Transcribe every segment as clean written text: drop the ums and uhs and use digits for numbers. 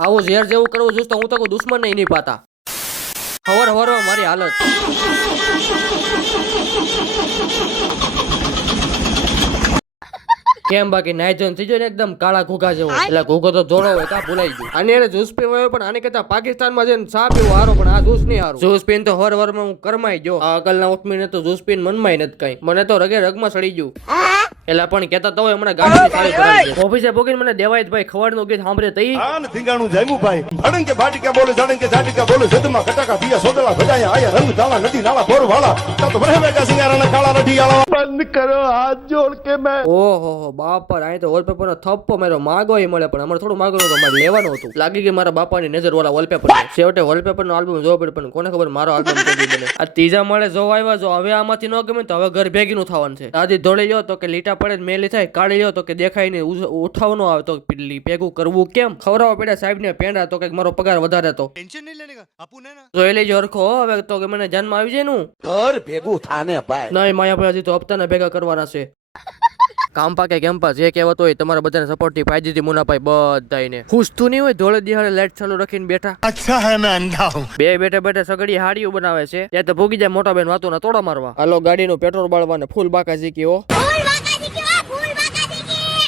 આવું ઝેર જેવું કરવું જોઈએ તો હું તો કોઈ દુશ્મન નહીં પાતા. હવાર મારી હાલત. કેમ બાકી નાઈજન થઈ જાય એકદમ કાળા ઘોઘા જેવો. એટલે ઘોઘો તો જોડો હોય કા ભૂલાઈ ગયું. આની એને જ્યુસ પીવાયો પણ આને કરતા પાકિસ્તાનમાં જઈને ચા પીવું હારો, પણ આ જ્યુસ નહીં હારું. જ્યુસ પીને તો હવાર માં હું કરમાઈ ગયો. આ અકલના ઉઠમીને તો જ્યુસ પીને મનમાં નથી કઈ. મને તો રગે રગમાં સડી ગયું. એલા પણ કેતા તો હોય હમણાં ગાડી સારી કરાવી દે. ઓફિસે પોકીને મને દેવાય ભાઈ ખવડનું ગીત સાંભળે તઈ આન ધીંગાણું જામ્યું ભાઈ અડંગ કે ભાટિકા બોલે જડંગ કે જાટિકા બોલે સદમાં કટાકા પિયા સોદલા ભજાયા આયા રંગ ધાલા નદી નાળા બોર વાળા તો ભરે કા સિંગારાના કાળા રઠી આળા બંધ કરો હાથ જોડ કે મેં ઓહો બાપા આ તો વોલપેપર નો થપ્પો મારો માગો એ મળે પણ અમારે થોડું માગો તો મારે લેવાનું હતું. લાગી કે મારા બાપાની નજર વાળા વોલપેપર છેવટે વોલપેપર નો આલ્બમ જોવો પડે પણ કોને ખબર મારો આલ્બમ કદી બને. આ ત્રીજા મળે જોવા આવ્યા જો હવે આમાંથી ન ગમે તો હવે ઘર ભેગી નું થવાનું છે. આજી ધોળી લ્યો તો કે લીટા પડે મેલી થાય, કાઢી લ્યો તો કે દેખાય ને ઉઠાવનો આવે તો ભેગું કરવું કેમ. ખવડાવવા પડ્યા સાહેબ ને પેંડા તો કઈક મારો પગાર વધારે તો ટેન્શન નહીં લેને આપુ ને ના જોઈ લેજો હરખો. હવે તો કે મને જન્મ આવી જાય નું ઘર ભેગું થાને ભાઈ નહીં માયા ભાઈ હજી તો હપ્તાના ભેગા કરવાના છે. કામ પાકે કેમ્પા જે કહેવત હોય તમારા બધાને સપોર્ટ થી પાઈ દીધી મુનાભાઈ બધાને. ખુશતું નહીં હોય ધોળે દિહાડે લાઈટ ચાલુ રાખીને બેઠા. અચ્છા હે મેં અંધા હું બે બેઠે સગડી હાડીઓ બનાવે છે ત્યાં તો ભૂગી જાય મોટા બેન વાતો ના તોડા મારવા. હાલો ગાડીનું પેટ્રોલ બાળવાને ફૂલ બાકા ઝીકી હો.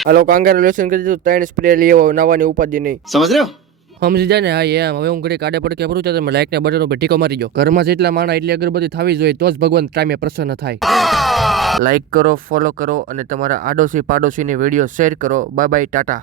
હાલો કાંગારો લેસન કરી દીધું 3 સ્પ્રે લઈ આવો નાવાની ઉપાધિ નહીં. સમજ રહ્યો સમજી જાય ને હા એમ. હવે હું ઘડી કાડે પડકે ભરું છું લાઈક ને બટન ઉપર ટીકો મારી ગયો. ઘરમાં જેટલા માણા એટલી અગરબત્તી થવી જોઈએ તો જ ભગવાન ટાઈમે પ્રસન્ન થાય. લાઈક કરો, ફોલો કરો અને તમારા આડોશી પાડોશીની વિડીયો શેર કરો. Bye bye, Tata.